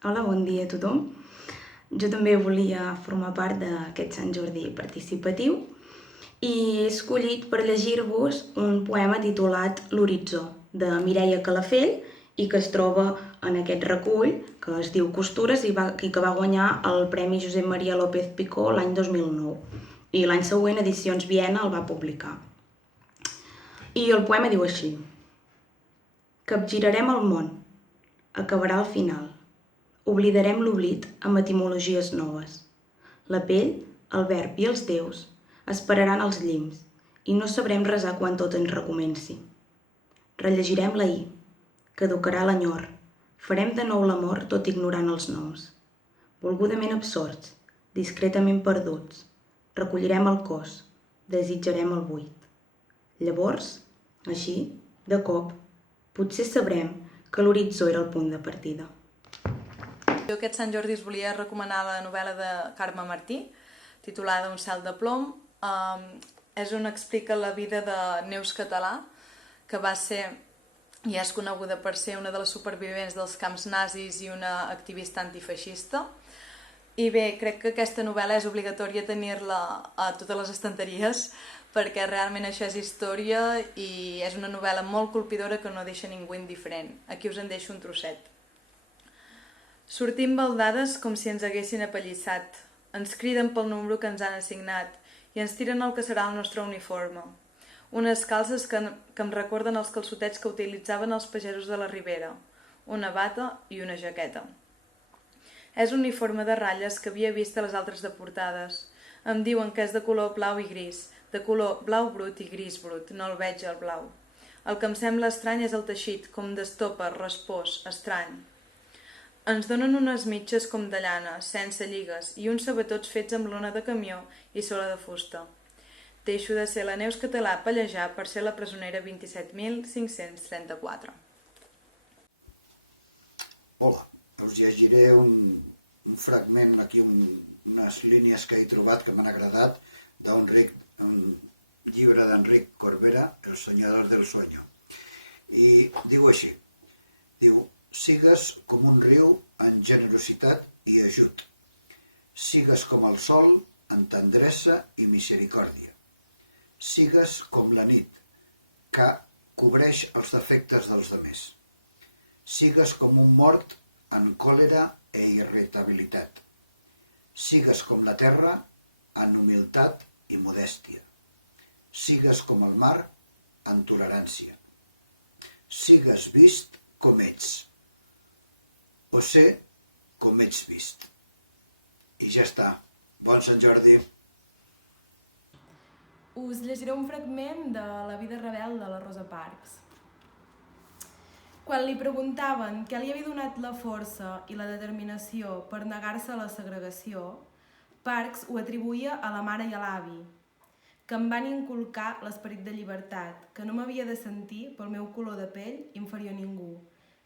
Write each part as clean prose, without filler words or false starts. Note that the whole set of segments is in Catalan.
Hola, bon dia a tothom. Jo també volia formar part d'aquest Sant Jordi participatiu i he escollit per llegir-vos un poema titulat L'horitzó, de Mireia Calafell, i que es troba en aquest recull que es diu Costures i que va guanyar el Premi Josep Maria López Picó l'any 2009. I l'any següent Edicions Viena el va publicar. I el poema diu així: Capgirarem el món, acabarà al final. Oblidarem l'oblit amb etimologies noves. La pell, el verb i els déus esperaran els llims i no sabrem resar quan tot ens recomenci. Rellegirem l'ahir, caducarà l'enyor, farem de nou l'amor tot ignorant els noms. Volgudament absorts, discretament perduts, recollirem el cos, desitjarem el buit. Llavors, així, de cop, potser sabrem que l'horitzó era el punt de partida. Jo aquest Sant Jordi us volia recomanar la novel·la de Carme Martí, titulada Un cel de plom. És on explica la vida de Neus Català, que va ser i és coneguda per ser una de les supervivents dels camps nazis i una activista antifeixista. I bé, crec que aquesta novel·la és obligatòria tenir-la a totes les estanteries, perquè realment això és història i és una novel·la molt colpidora que no deixa ningú indiferent. Aquí us en deixo un trosset. Sortim baldades com si ens haguessin apallissat. Ens criden pel número que ens han assignat i ens tiren el que serà el nostre uniforme. Unes calces que em recorden els calçotets que utilitzaven els pagesos de la Ribera, una bata i una jaqueta. És un uniforme de ratlles que havia vist a les altres deportades. Em diuen que és de color blau i gris, de color blau brut i gris brut, no el veig el blau. El que em sembla estrany és el teixit, com d'estopa, raspós, estrany. Ens donen unes mitges com de llana, sense lligues, i uns sabatots fets amb lona de camió i sola de fusta. Deixo de ser la Neus Català a pallejar per ser la presonera 27.534. Hola, us llegiré un fragment, aquí unes línies que he trobat que m'han agradat, d'un llibre d'Enric Corbera, El soñador del sueño. I diu així, diu: sigues com un riu en generositat i ajut. Sigues com el sol en tendresa i misericòrdia. Sigues com la nit, que cobreix els defectes dels demés. Sigues com un mort en còlera e irritabilitat. Sigues com la terra en humilitat i modèstia. Sigues com el mar en tolerància. Sigues vist com ets, o ser com ets vist. I ja està. Bon Sant Jordi. Us llegiré un fragment de La vida rebel de la Rosa Parks. Quan li preguntaven què li havia donat la força i la determinació per negar-se a la segregació, Parks ho atribuïa a la mare i a l'avi, que em van inculcar l'esperit de llibertat, que no m'havia de sentir pel meu color de pell inferior a ningú,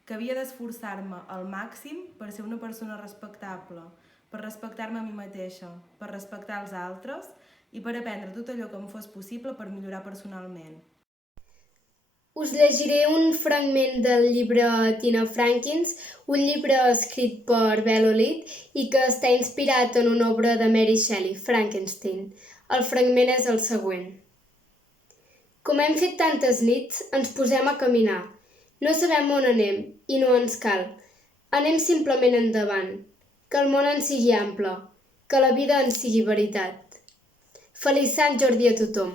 que havia d'esforçar-me al màxim per ser una persona respectable, per respectar-me a mi mateixa, per respectar els altres i per aprendre tot allò que em fos possible per millorar personalment. Us llegiré un fragment del llibre Tina Frankins, un llibre escrit per Bella Lid i que està inspirat en una obra de Mary Shelley, Frankenstein. El fragment és el següent. Com hem fet tantes nits, ens posem a caminar. No sabem on anem i no ens cal. Anem simplement endavant. Que el món en sigui ample. Que la vida en sigui veritat. Feliç Sant Jordi a tothom.